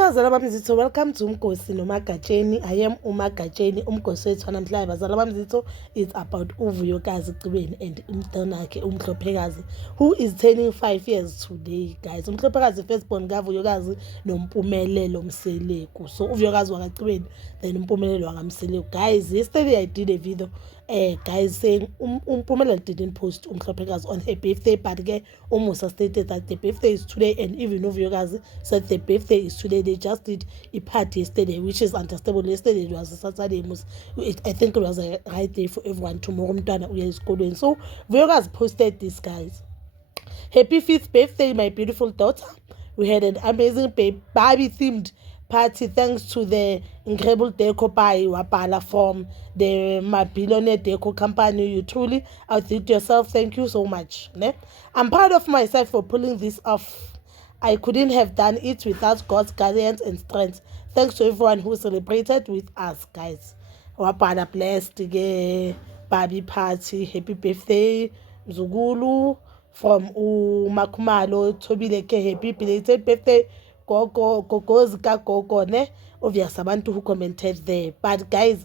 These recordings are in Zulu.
bazala bami zitho, welcome to Umgosi noMagatsheni. I am uMagatsheni. Umgosi wethu namhlanje bazala bami zitho is about uVuyokazi Gcibeni and umntwana wakhe uMhlophekazi who is turning 5 years today, guys. uMhlophekazi firstborn kaVuyokazi noMpumelelo Mseleku. So uVuyokazi wakaGcibeni then uMpumelelo wakaMseleku. Guys, yesterday I did a video guys saying Umpumelelo didn't post uMhlophekazi on her birthday, but Umusa stated that the birthday is today, and even uVuyokazi said the birthday is today. They just did a party yesterday, which is understandable. Yesterday it was a Saturday. I think it was a right day for everyone. Tomorrow umntwana uya esikolweni. So Vuyokazi posted this, guys. Happy 5th birthday, my beautiful daughter. We had an amazing Barbie themed party thanks to the incredible deco by Wapala from the Mabillionaire Deco company. You truly outdid yourself. Thank you so much. Ne? I'm proud of myself for pulling this off. I couldn't have done it without God's guidance and strength. Thanks to everyone who celebrated with us, guys. Wapala blessed Barbie party. Happy birthday, Mzugulu from Makumalo Tobileke. Happy belated birthday. Gogo ne, obviously abantu who commented there. But guys,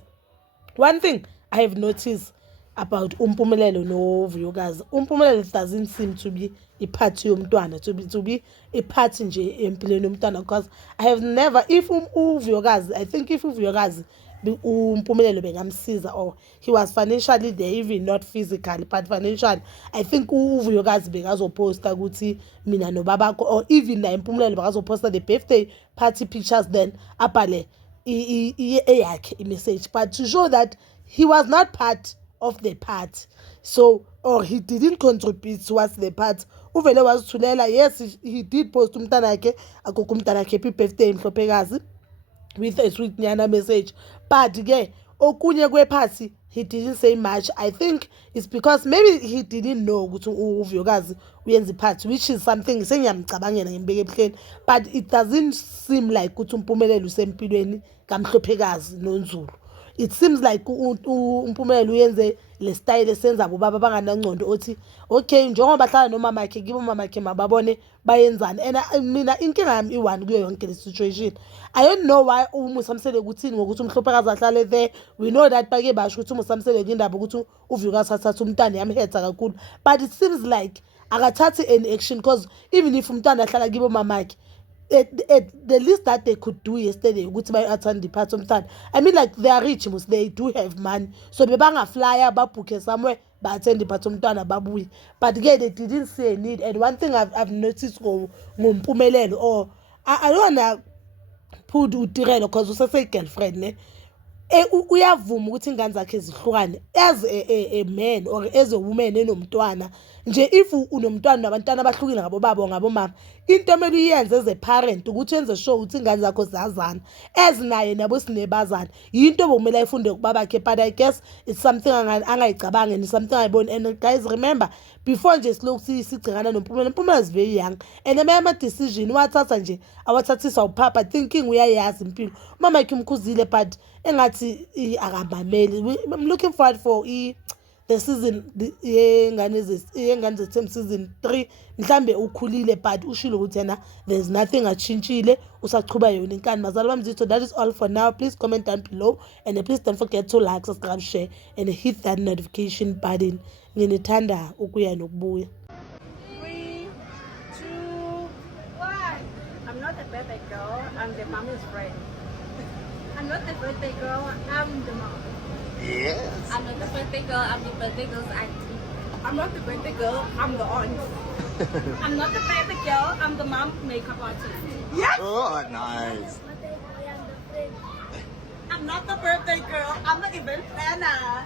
one thing I have noticed about Umpumelelo no Vuyokazi, Umpumelelo doesn't seem to be a party yomntwana, to be a party nje empilweni yomntwana, because I have never, if uVuyokazi, I think if uVuyokazi Umpumelelo bengamsiza, or he was financially there, even not physically but financially, I think uVuyokazi bekazoposta ukuthi mina nobabakho, or even na Umpumelelo bekazoposta the birthday party pictures, then abhale eyakhe message, but to show that he was not part of the party, so, or he didn't contribute towards the party. Uvele wazithulela. Yes, he did post umntana wakhe akukho umntana wakhe happy birthday Mhlophekazi with a sweet nyana message, but okunye kwe-party he didn't say much. I think it's because maybe he didn't know ukuthi uVuyokazi uyenza party, which is something sengiyamcabangela ngembeke ebuhleni, but it doesn't seem like ukuthi uMpumelelo usempilweni kaMhlophekazi noNzulu. It seems like uMpumelelo uyenze le style esenza bobaba banganangcondo othi okay njengoba bahlala nomama wakhe kibo mama wakhe mababone bayenzani. And mina inkinga yami i1 kuyo yonke le situation, I don't know why uMusa Mseleku uthini ngokuthi uMhlophekazi ahlale there. We know that bake basho ukuthi uMusa Mseleku indaba ukuthi uVuyokazi athatha umntana yamhetha kakhulu, but it seems like akathathi any action, because even if umntana ahlala kibo mama wakhe, the least that they could do yesterday ukuthi bayi-attend the party omntana. I mean, like, they are rich, they do have money, so bebangaflyer babhukhe somewhere ba-attend the party omntwana babuye. But they didn't see a need. And one thing I've noticed ngoMpumelelo, or I don't wanna put uTirelo because usase-girlfriend ne, uyavuma ukuthi ingane zakhe zihlukane as a man or as a woman enomntwana nje. If unomntwana nabantwana abahlukile ngabo babo ngabo mama, into emele uyenze as a parent ukuthi yenze sure ukuthi ingane zakho ziyazana as naye nabo sinebazana, yinto bomele ayifunde kubabakhe. But I guess it's something angayicabangi, and something ayiboni. And guys, remember, before nje silokhu sigcikana noMpumelelo, Umpumelelo is very young, and ama decision wathatha nje awathathisa upapa thinking uyayazi impilo. Mama yakhe umkhuzile but engathi akamameli. I'm looking forward for the season yengane zethu season 3 mhlambe ukhulile, but ushilo ukuthi yena there's nothing achintshile, usaqhuba yona inkani. Bazali bami zitho, that is all for now. Please comment down below, and please don't forget to like, subscribe, share, and hit that notification button. Nginithanda ukuya nokubuya. 3, 2, 1. I'm not the birthday girl, I'm the mommy's friend. I'm not the birthday girl, I'm the mom. Yes. I'm not the birthday girl, I'm the birthday girl's auntie. I'm not the birthday girl, I'm the aunt. I'm not the birthday girl, I'm the mom makeup artist. Yes! Oh, nice. I'm not the birthday girl, I'm the event planner.